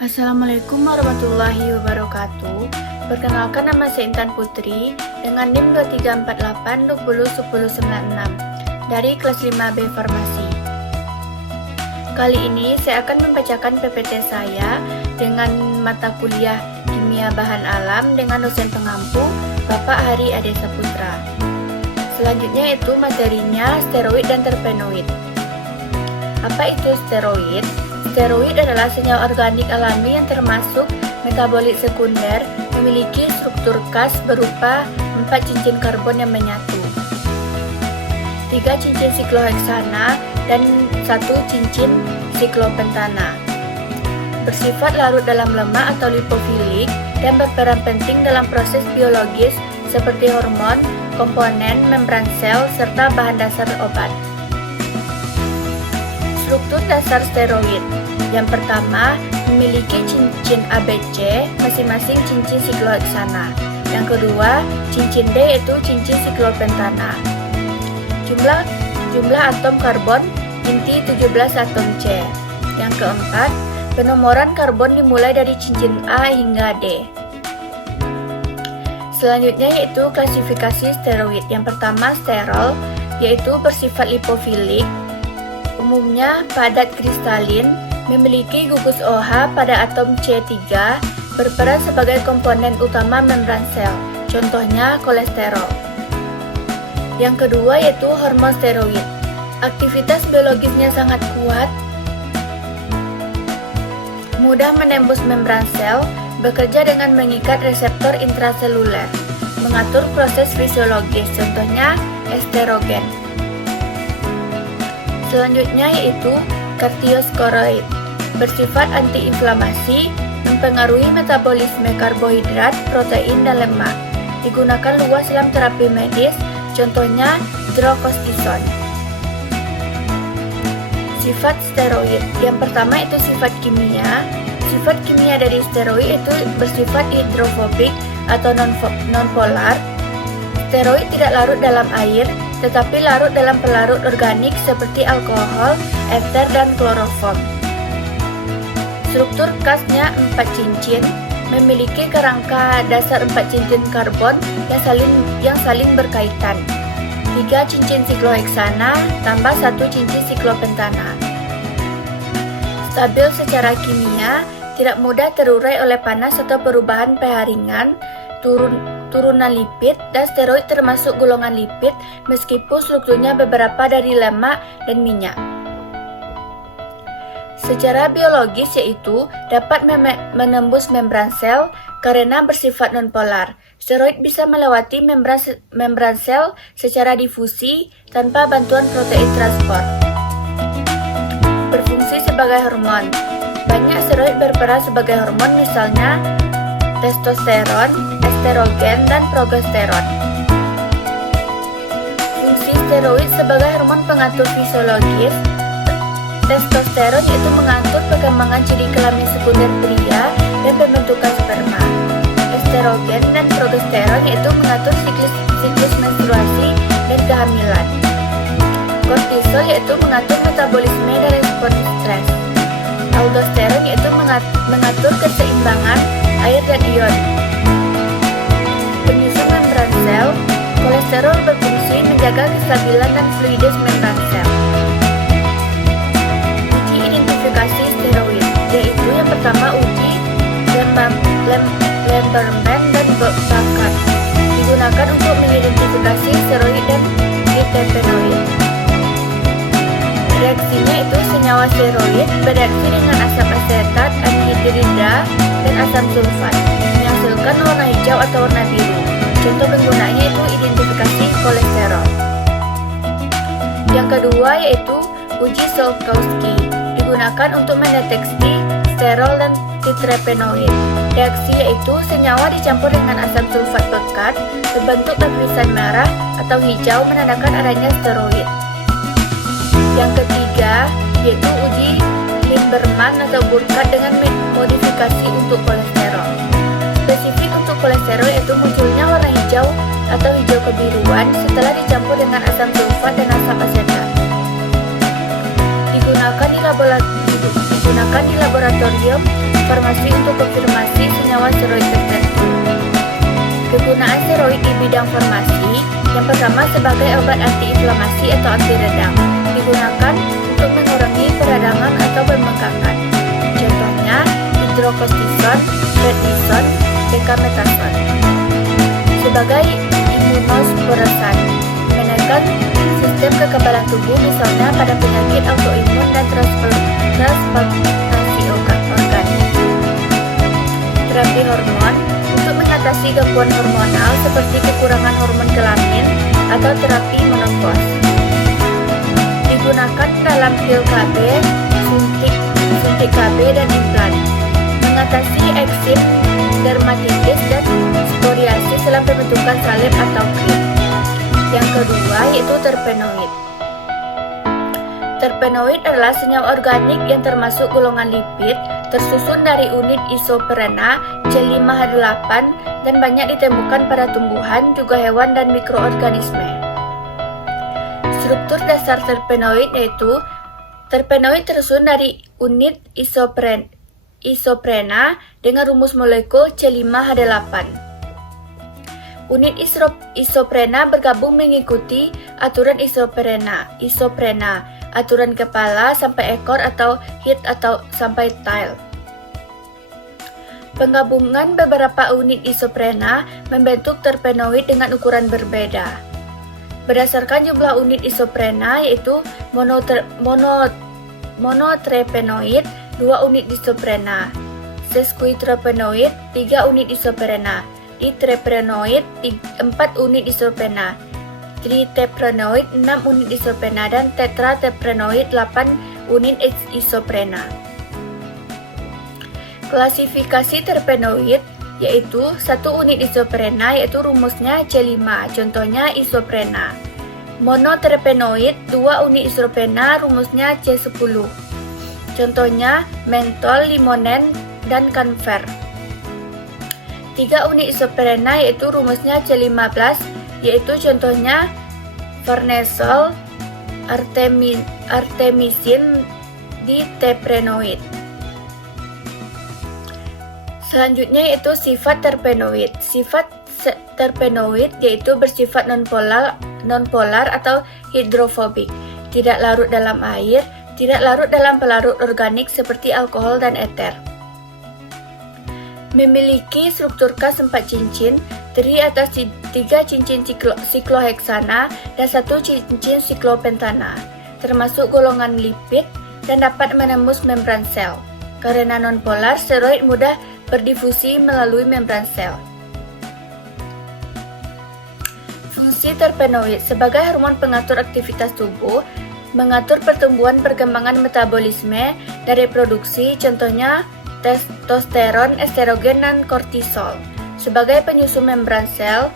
Assalamualaikum warahmatullahi wabarakatuh. Perkenalkan, nama saya Intan Putri dengan NIM 2348201096 dari kelas 5B Farmasi. Kali ini saya akan membacakan PPT saya dengan mata kuliah Kimia Bahan Alam dengan dosen pengampu Bapak Hari Ade Saputra. Selanjutnya itu materinya steroid dan terpenoid. Apa itu steroid? Steroid adalah senyawa organik alami yang termasuk metabolit sekunder, memiliki struktur khas berupa 4 cincin karbon yang menyatu, 3 cincin sikloheksana, dan 1 cincin siklopentana. Bersifat larut dalam lemak atau lipofilik dan berperan penting dalam proses biologis seperti hormon, komponen, membran sel, serta bahan dasar obat. Struktur dasar steroid. Yang pertama, memiliki cincin ABC, masing-masing cincin sikloheksana. Yang kedua, cincin D yaitu cincin siklopentana. Jumlah atom karbon inti 17 atom C. Yang keempat, penomoran karbon dimulai dari cincin A hingga D. Selanjutnya yaitu klasifikasi steroid. Yang pertama, sterol, yaitu bersifat lipofilik, umumnya padat kristalin, memiliki gugus OH pada atom C3, berperan sebagai komponen utama membran sel, contohnya kolesterol. Yang kedua yaitu hormon steroid. Aktivitas biologisnya sangat kuat, mudah menembus membran sel, bekerja dengan mengikat reseptor intraseluler, mengatur proses fisiologis, contohnya esterogen. Selanjutnya yaitu kortikosteroid, bersifat antiinflamasi, mempengaruhi metabolisme karbohidrat, protein, dan lemak. Digunakan luas dalam terapi medis, contohnya hidrokostison. Sifat steroid. Yang pertama itu sifat kimia. Sifat kimia dari steroid itu bersifat hidrofobik atau nonpolar. Steroid tidak larut dalam air, tetapi larut dalam pelarut organik seperti alkohol, eter, dan kloroform. Struktur khasnya 4 cincin, memiliki kerangka dasar 4 cincin karbon yang saling berkaitan, 3 cincin sikloheksana tambah 1 cincin siklopentana. Stabil secara kimia, tidak mudah terurai oleh panas atau perubahan pH ringan, turunan lipid, dan steroid termasuk golongan lipid meskipun strukturnya beberapa dari lemak dan minyak. Secara biologis yaitu dapat menembus membran sel karena bersifat nonpolar. Steroid bisa melewati membran sel secara difusi tanpa bantuan protein transport. Berfungsi sebagai hormon. Banyak steroid berperan sebagai hormon, misalnya testosteron, estrogen, dan progesteron. Fungsi steroid sebagai hormon pengatur fisiologis. Testosteron yaitu mengatur perkembangan ciri kelamin sekunder pria dan pembentukan sperma. Estrogen dan progesteron yaitu mengatur siklus menstruasi dan kehamilan. Kortisol yaitu mengatur metabolisme dan respon stres. Aldosteron yaitu mengatur keseimbangan air dan ion. Penyusun membran sel. Kolesterol berfungsi menjaga kestabilan dan fluiditas membran sel. Uji identifikasi steroid, yaitu yang pertama uji Lamberman dan Bakat, digunakan untuk mengidentifikasi steroid dan terpenoid. Reaksinya itu senyawa steroid bereaksi dengan asam asetat, anhidrida, dan asam sulfat, menghasilkan warna hijau atau warna biru. Contoh penggunaannya itu identifikasi kolesterol. Yang kedua yaitu uji Sulkowski, digunakan untuk mendeteksi sterol dan terpenoid. Reaksi yaitu senyawa dicampur dengan asam sulfat pekat, berbentuk lapisan merah atau hijau menandakan adanya steroid. Yang ketiga yaitu uji Limberman atau Burkhardt dengan modifikasi untuk kolesterol. Spesifik untuk kolesterol yaitu munculnya warna hijau atau hijau kebiruan setelah dicampur dengan asam sulfat dan asam asetat. Digunakan di laboratorium farmasi untuk konfirmasi senyawa steroid tertentu. Kegunaan steroid di bidang farmasi, yang pertama sebagai obat antiinflamasi atau anti radang, digunakan untuk mengurangi peradangan atau pembengkakan. Contohnya hidrokortison, prednison, dexamethasone. Sebagai imunosuppresan, menekan sistem kekebalan tubuh misalnya pada penyakit autoimun dan transplantasi organ. Terapi hormon untuk mengatasi gangguan hormonal seperti kekurangan hormon kelamin atau terapi menopause. Digunakan dalam pil KB, suntik KB dan implan. Mengatasi eksim, dermatitis dan psoriasis dalam pembentukan salib atau krim. Yang kedua yaitu terpenoid. Terpenoid adalah senyawa organik yang termasuk golongan lipid, tersusun dari unit isoprena C5H8 dan banyak ditemukan pada tumbuhan, juga hewan dan mikroorganisme. Struktur dasar terpenoid yaitu terpenoid tersusun dari unit isoprena dengan rumus molekul C5H8. Unit isoprena bergabung mengikuti aturan isoprena, aturan kepala sampai ekor atau head atau sampai tail. Penggabungan beberapa unit isoprena membentuk terpenoid dengan ukuran berbeda. Berdasarkan jumlah unit isoprena yaitu monotrepenoid 2 unit isoprena, sesquiterpenoid 3 unit isoprena, diterpenoid 4 unit isoprena, triterpenoid 6 unit isoprena, dan tetraterpenoid 8 unit isoprena. Klasifikasi terpenoid yaitu 1 unit isoprena yaitu rumusnya C5, contohnya isoprena. Monoterpenoid 2 unit isoprena rumusnya C10, contohnya mentol, limonen, dan camphor. 3 unit isoprena yaitu rumusnya C15 yaitu contohnya farnesol, artemisin, diterpenoid. Selanjutnya yaitu sifat terpenoid. Sifat terpenoid yaitu bersifat nonpolar atau hidrofobik, tidak larut dalam air, tidak larut dalam pelarut organik seperti alkohol dan eter. Memiliki struktur K 4 cincin, terdiri atas 3 cincin sikloheksana dan 1 cincin siklopentana, termasuk golongan lipid dan dapat menembus membran sel. Karena nonpolar, steroid mudah berdifusi melalui membran sel. Fungsi terpenoid sebagai hormon pengatur aktivitas tubuh, mengatur pertumbuhan, perkembangan, metabolisme, dan reproduksi, contohnya testosteron, estrogen, dan kortisol. Sebagai penyusun membran sel,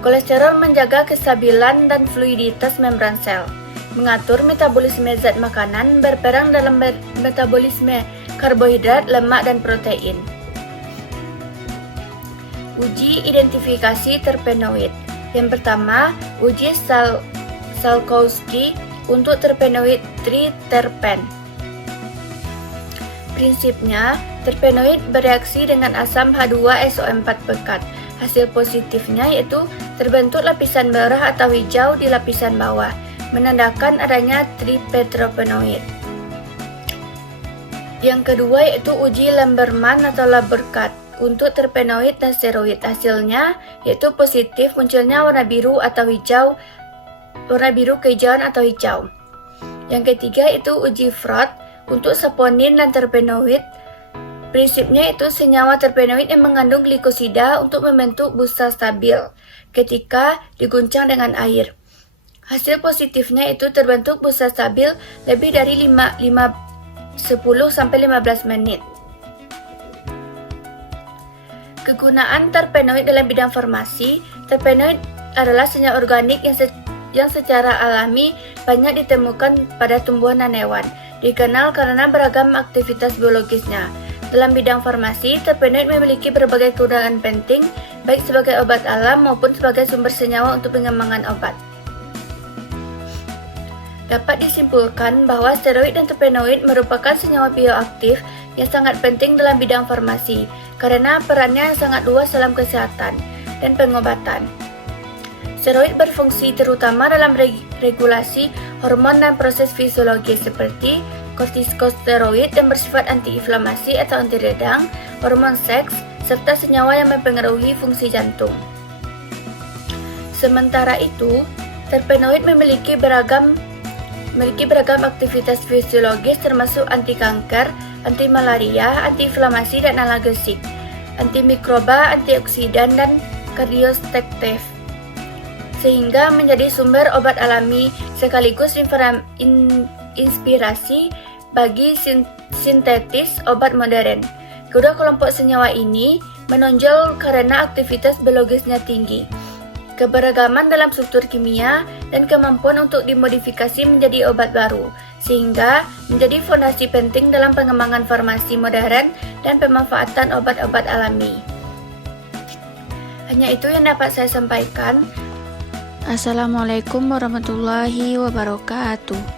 kolesterol menjaga kestabilan dan fluiditas membran sel, mengatur metabolisme zat makanan, berperan dalam metabolisme karbohidrat, lemak, dan protein. Uji identifikasi terpenoid. Yang pertama, uji Salkowski untuk terpenoid triterpen. Prinsipnya, terpenoid bereaksi dengan asam H2SO4 pekat. Hasil positifnya yaitu terbentuk lapisan merah atau hijau di lapisan bawah, menandakan adanya tripterpenoid. Yang kedua yaitu uji Lamberman atau Laberkat untuk terpenoid dan steroid. Hasilnya yaitu positif, munculnya warna biru atau hijau, warna biru kehijauan atau hijau. Yang ketiga itu uji Frot untuk saponin dan terpenoid. Prinsipnya itu senyawa terpenoid yang mengandung glikosida untuk membentuk busa stabil ketika diguncang dengan air. Hasil positifnya itu terbentuk busa stabil lebih dari 10-15 menit. Kegunaan terpenoid dalam bidang farmasi. Terpenoid adalah senyawa organik yang secara alami banyak ditemukan pada tumbuhan dan hewan. Dikenal karena beragam aktivitas biologisnya. Dalam bidang farmasi, terpenoid memiliki berbagai kegunaan penting, baik sebagai obat alam maupun sebagai sumber senyawa untuk pengembangan obat. Dapat disimpulkan bahwa steroid dan terpenoid merupakan senyawa bioaktif yang sangat penting dalam bidang farmasi karena perannya sangat luas dalam kesehatan dan pengobatan. Steroid berfungsi terutama dalam regulasi hormon dan proses fisiologis seperti kortikosteroid yang bersifat antiinflamasi atau anti radang, hormon seks, serta senyawa yang mempengaruhi fungsi jantung. Sementara itu, terpenoid memiliki beragam aktivitas fisiologis termasuk anti kanker, anti malaria, antiinflamasi dan analgesik, antimikroba, antioksidan dan kardioprotektif, sehingga menjadi sumber obat alami sekaligus inspirasi bagi sintetis obat modern. Kedua kelompok senyawa ini menonjol karena aktivitas biologisnya tinggi, keberagaman dalam struktur kimia, dan kemampuan untuk dimodifikasi menjadi obat baru, sehingga menjadi fondasi penting dalam pengembangan farmasi modern dan pemanfaatan obat-obat alami. Hanya itu yang dapat saya sampaikan. Assalamualaikum warahmatullahi wabarakatuh.